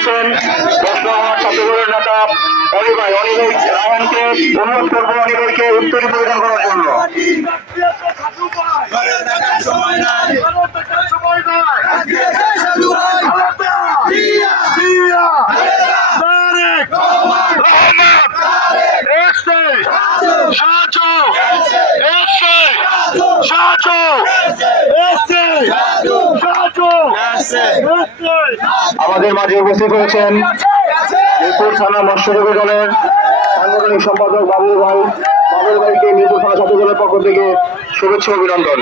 রয়েছেন বর্তমান ছাত্রদলের নেতা অনিভাই রায়হানকে অনুরোধ করবো অনিভাইকে উত্তরী প্রদান করার জন্য। আমাদের মাঝে উপস্থিত হয়েছেন মিরপুর থানা মৎস্যজীবী দলের সাংগঠনিক সম্পাদক বাবুল ভাইকে মিরপুর থানা ছাত্র দলের পক্ষ থেকে শুভেচ্ছা অভিনন্দন।